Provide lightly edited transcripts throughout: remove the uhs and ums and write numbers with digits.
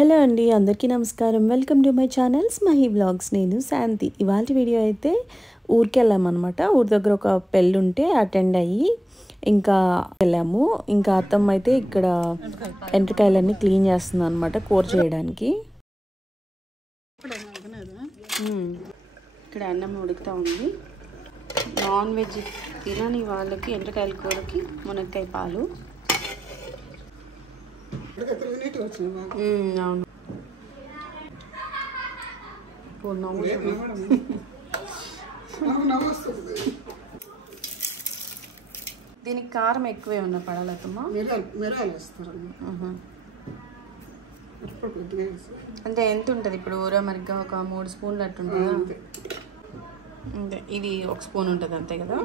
Hello అండి, అందరికీ నమస్కారం. వెల్కమ్ టు మై ఛానల్ స్మైహీ వ్లాగ్స్. నేను శాంతి. ఇవాళ వీడియో అయితే ఊరికి వెళ్ళామన్నమాట. ఊరి దగ్గర ఒక పెళ్ళి ఉంటే అటెండ్ అయ్యి ఇంకా వెళ్ళాము. ఇంకా అత్తమ్మ అయితే ఇక్కడ ఎండ్రకాయలన్నీ క్లీన్ చేస్తుంది అనమాట కూర చేయడానికి. ఇక్కడ అన్నం ఉడుకుతూ ఉంది. నాన్ వెజ్ తినని వాళ్ళకి ఎండ్రకాయల కూరకి మునక్కాయ పాలు. అవును, దీనికి కారం ఎక్కువే ఉన్న పడాలమ్మా. అంటే ఎంత ఉంటుంది ఇప్పుడు? ఊర మరిగ్గా ఒక 3 స్పూన్లు అట్టు ఉంటుందా? అంతే, ఇది 1 స్పూన్ ఉంటుంది అంతే కదా.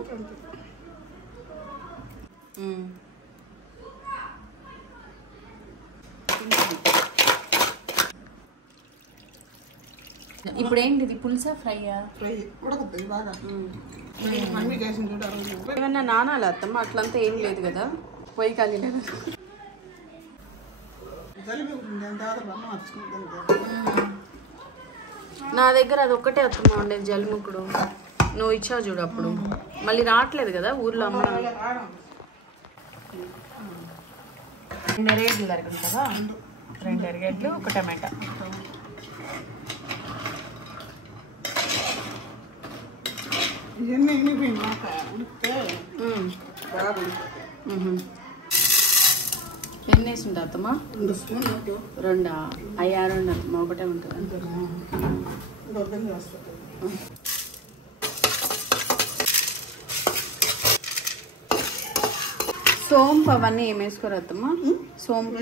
ఇప్పుడు ఏంటిది, పులుసా ఫ్రైయా? ఏమన్నా నానాలా అత్తమ్మ? అట్లంతా ఏం లేదు కదా, పొయ్యి ఖాళీ లేదు. నా దగ్గర అది ఒక్కటే అత్తమ్మ ఉండేది జల్ముకుడు. నువ్వు ఇచ్చావు చూడు అప్పుడు, మళ్ళీ రావట్లేదు కదా ఊర్లో అమ్మ. 2 ఎరగడ్లు తరగదు కదా, 2 ఎరగడ్లు, 1 టమాటా. ఎన్ని వేసి ఉంటుంది అత్తమ్మా? 2 అయ్యారు అత్తమ్మ, ఒకటే ఉంటుంది. సోంపు అవన్నీ ఏం వేసుకోరు అత్తమ్మా? సోంపు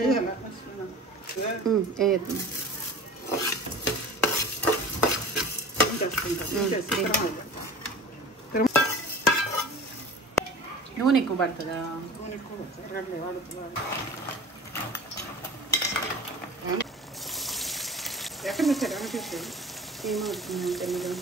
నూనె ఎక్కువ పడుతుందా? ఏమవుతుంది తెలియదు.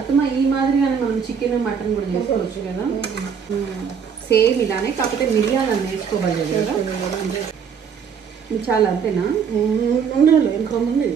అత్తమ్మ, ఈ మాదిరిగానే మనం చికెన్ మటన్ కూడా చేసుకోవచ్చు కదా, సేమ్ ఇలానే, కాకపోతే మిరియాలను వేసుకోవాలి కదా. చాలా అంతేనా? ఇంకా ఉంది.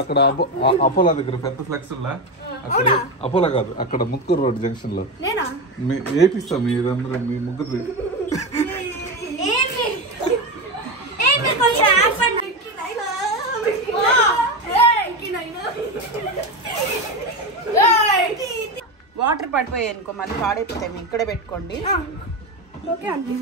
అక్కడ అపోలో దగ్గర పెద్ద ఫ్లెక్స్ ఉన్నా, అక్కడ అపోలో కాదు, అక్కడ ముత్కూరు రోడ్ జంక్షన్ లో ఏపిస్తాం. మీరందరూ మీ ముగ్గురు వాటర్ పడిపోయాయి అనుకో, మళ్ళీ పాడైపోతాయి. మీ ఇక్కడే పెట్టుకోండి. ఓకే అండి.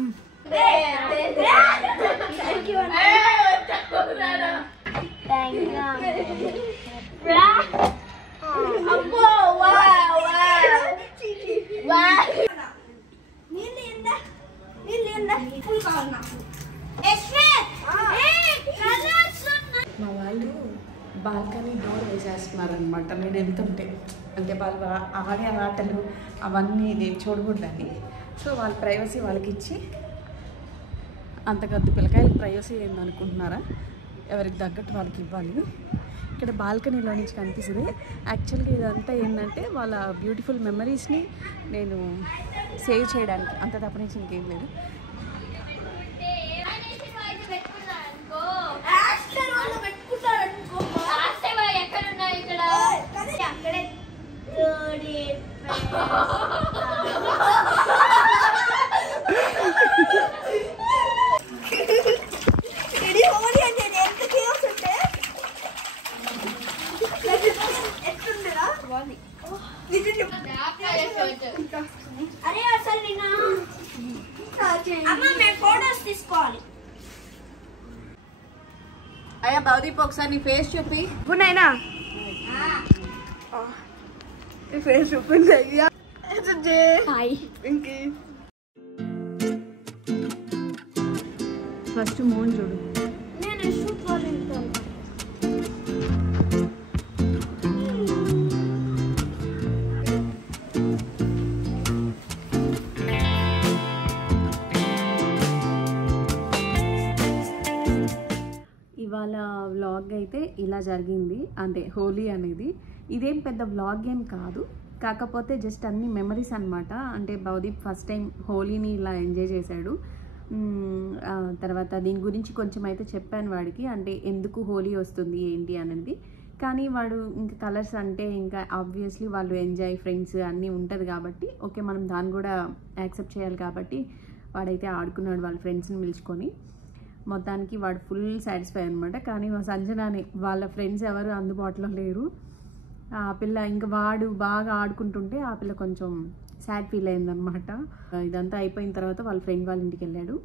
మా వాళ్ళు బాల్కనీ డోర్ వేసేస్తున్నారు అనమాట. నేను వెళ్తుంటే, అంటే వాళ్ళు ఆడే ఆటలు అవన్నీ నేను చూడకూడదని, సో వాళ్ళ ప్రైవసీ వాళ్ళకి ఇచ్చి, అంతకద్దు పిల్లకాయలకి ప్రైవసీ ఏందనుకుంటున్నారా? ఎవరికి తగ్గట్టు వాళ్ళకి ఇవ్వాలి. ఇక్కడ బాల్కనీలో నుంచి కనిపిస్తుంది. యాక్చువల్గా ఇదంతా ఏంటంటే వాళ్ళ బ్యూటిఫుల్ మెమరీస్ని నేను సేవ్ చేయడానికి, అంత తప్ప నుంచి ఇంకేం లేదు. ఒకసారి నీ ఫేస్ చూపి నాయనా నీ ఫేస్ చూపింది అయ్యా ఫస్ట్ మోన్ చూడు ఇవాళ వ్లాగ్ అయితే ఇలా జరిగింది. అంటే హోలీ అనేది ఇదేం పెద్ద వ్లాగ్ ఏం కాదు, కాకపోతే జస్ట్ అన్ని మెమరీస్ అనమాట. అంటే భవదీప్ ఫస్ట్ టైం హోలీని ఇలా ఎంజాయ్ చేశాడు. తర్వాత దీని గురించి కొంచెం అయితే చెప్పాను వాడికి, అంటే ఎందుకు హోలీ వస్తుంది ఏంటి అనేది. కానీ వాడు ఇంకా కలర్స్ అంటే ఇంకా ఆబ్వియస్లీ వాళ్ళు ఎంజాయ్ ఫ్రెండ్స్ అన్నీ ఉంటుంది కాబట్టి ఓకే మనం దాన్ని కూడా యాక్సెప్ట్ చేయాలి కాబట్టి వాడైతే ఆడుకున్నాడు వాళ్ళ ఫ్రెండ్స్ని పిలుచుకొని. మొత్తానికి వాడు ఫుల్ సాటిస్ఫై అనమాట. కానీ మా సంజనానే వాళ్ళ ఫ్రెండ్స్ ఎవరు అందుబాటులో లేరు. ఆ పిల్ల ఇంకా వాడు బాగా ఆడుకుంటుంటే ఆ పిల్ల కొంచెం సాడ్ ఫీల్ అయిందనమాట. ఇదంతా అయిపోయిన తర్వాత వాళ్ళ ఫ్రెండ్ వాళ్ళ ఇంటికి వెళ్ళాడు.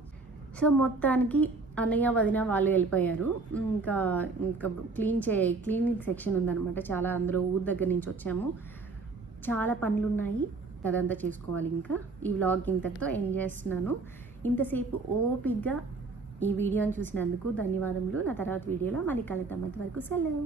సో మొత్తానికి అన్నయ్య వదిన వాళ్ళు వెళ్ళిపోయారు. ఇంకా ఇంకా క్లీనింగ్ సెక్షన్ ఉందన్నమాట చాలా. అందులో ఊరు దగ్గర నుంచి వచ్చాము, చాలా పనులు ఉన్నాయి, అదంతా చేసుకోవాలి. ఇంకా ఈ వ్లాగ్ ఇంతటితో ఎండ్ చేస్తున్నాను. ఇంతసేపు ఓపిక్గా ఈ వీడియోని చూసినందుకు ధన్యవాదములు. నా తర్వాత వీడియోలో మళ్ళీ కలుద్దాం. అంతవరకు సెలవు.